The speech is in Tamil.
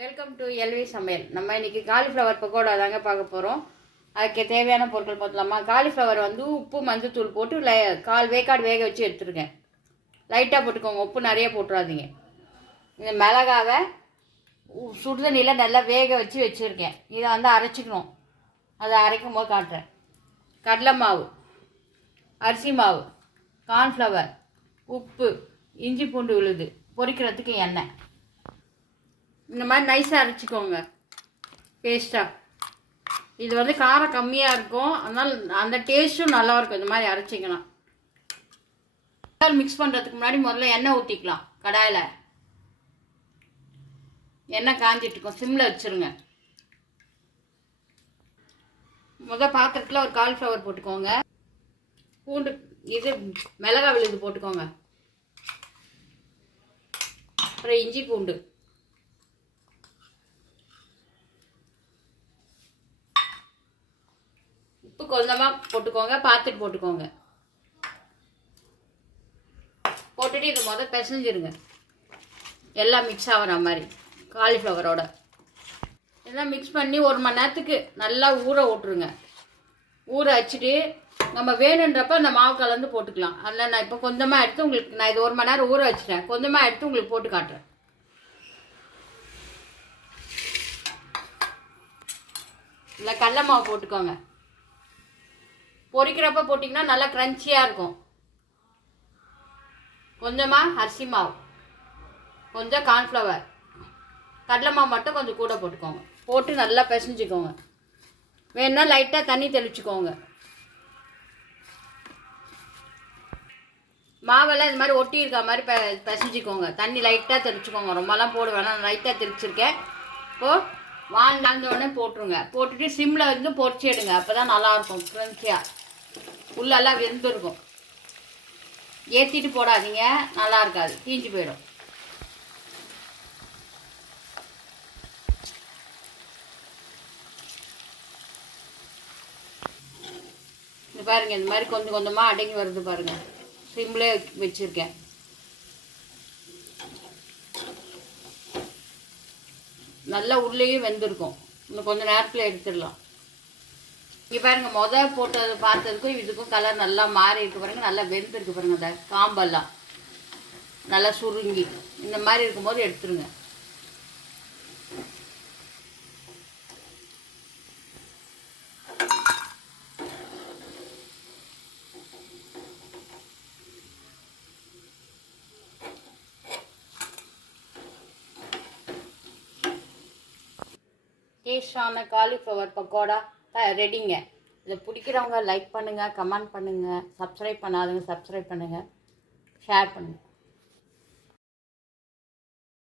வெல்கம் டு எல்வி சமையல். நம்ம இன்னைக்கு காலிஃப்ளவர் பக்கோடா தாங்க பார்க்க போகிறோம். அதுக்கு தேவையான பொருட்கள் பார்த்துலாமா? காலிஃப்ளவர் வந்து உப்பு மஞ்சத்தூள் போட்டு கால் வேக்காடு வேக வச்சு எடுத்துருக்கேன். லைட்டாக போட்டுக்கோங்க, உப்பு நிறைய போட்டுறாதீங்க. இந்த மிளகாவை சுடுதண்ணியில் நல்லா வேக வச்சு வச்சுருக்கேன். இதை வந்து அரைச்சிக்கணும். அதை அரைக்கும் போது காட்டுறேன். கடலை மாவு, அரிசி மாவு, கார்ன்ஃப்ளவர், உப்பு, இஞ்சி பூண்டு விழுது, பொரிக்கிறதுக்கு எண்ணெய். இந்த மாதிரி நைஸாக அரைச்சிக்கோங்க பேஸ்ட்டாக. இது வந்து காரம் கம்மியாக இருக்கும், அதனால் அந்த டேஸ்ட்டும் நல்லா இருக்கும். இந்த மாதிரி அரைச்சிக்கலாம். மிக்ஸ் பண்ணுறதுக்கு முன்னாடி முதல்ல எண்ணெய் ஊற்றிக்கலாம். கடாயில் எண்ணெய் காஞ்சிட்ருக்கோம், சிம்மில் வச்சுருங்க. முதல் பாத்திரத்தில் ஒரு காலிஃப்ளவர் போட்டுக்கோங்க. பூண்டு இது மிளகாய் விழுது போட்டுக்கோங்க. அப்புறம் இஞ்சி பூண்டு, உப்பு கொஞ்சமாக போட்டுக்கோங்க, பார்த்துட்டு போட்டுக்கோங்க. போட்டுட்டு இது முதல் பிசைஞ்சிருங்க, எல்லாம் மிக்ஸ் ஆகிற மாதிரி காலிஃப்ளவரோட. எல்லாம் மிக்ஸ் பண்ணி 1 மணி நேரத்துக்கு நல்லா ஊற விட்ருங்க. ஊற வச்சுட்டு நம்ம வேணுன்றப்ப அந்த மாவு கலந்து போட்டுக்கலாம். அதில் நான் இப்போ கொஞ்சமாக எடுத்து உங்களுக்கு, நான் இது 1 மணி நேரம் ஊற வச்சுட்டேன், கொஞ்சமாக எடுத்து உங்களுக்கு போட்டு காட்டுறேன். இல்லை கடலை மாவு போட்டுக்கோங்க. பொரிக்கிறப்ப போட்டிங்கன்னா நல்லா க்ரன்ச்சியாக இருக்கும். கொஞ்சமாக அரிசி மாவு, கொஞ்சம் கார்ன்ஃப்ளவர், கடலை மாவு மட்டும் கொஞ்சம் கூட போட்டுக்கோங்க. போட்டு நல்லா பிசைஞ்சிக்கோங்க. வேணுன்னா லைட்டாக தண்ணி தெளிச்சுக்கோங்க. மாவெல்லாம் இது மாதிரி ஒட்டி இருக்க மாதிரி பிசைஞ்சிக்கோங்க. தண்ணி லைட்டாக தெளிச்சுக்கோங்க, ரொம்பலாம் போட வேணாம். லைட்டாக தெளிச்சிருக்கேன். இப்போது வாழ்ந்தோடனே போட்டுருங்க. போட்டுட்டு சிம்மில் வந்து பொரிச்சு எடுங்க. அப்போ தான் நல்லாயிருக்கும், க்ரன்ச்சியாக உள்ளெல்லாம் வெந்திருக்கும். ஏற்றிட்டு போடாதீங்க, நல்லா இருக்காது, தீஞ்சு போயிடும். இது பாருங்கள், இந்த மாதிரி கொஞ்சம் கொஞ்சமாக அடங்கி வருது பாருங்கள். சிம்லே வச்சுருக்கேன். நல்லா உள்ளேயும் வெந்திருக்கும். இன்னும் கொஞ்சம் நேரத்தில் எடுத்துடலாம். இங்கே பாருங்கள், முதல் போட்டது பார்த்ததுக்கும் இதுக்கும் கலர் நல்லா மாறி இருக்கு பாருங்கள். நல்லா வெந்திருக்கு பாருங்கள். அந்த காம்பெல்லாம் நல்லா சுருங்கி இந்த மாதிரி இருக்கும்போது எடுத்துருங்க. டேஸ்டான காலிஃப்ளவர் பக்கோடா ரெடிங்க. இதை பிடிக்கிறவங்க லைக் பண்ணுங்கள், கமெண்ட் பண்ணுங்கள், சப்ஸ்கிரைப் பண்ணாதவங்க சப்ஸ்கிரைப் பண்ணுங்கள், ஷேர் பண்ணுங்கள்.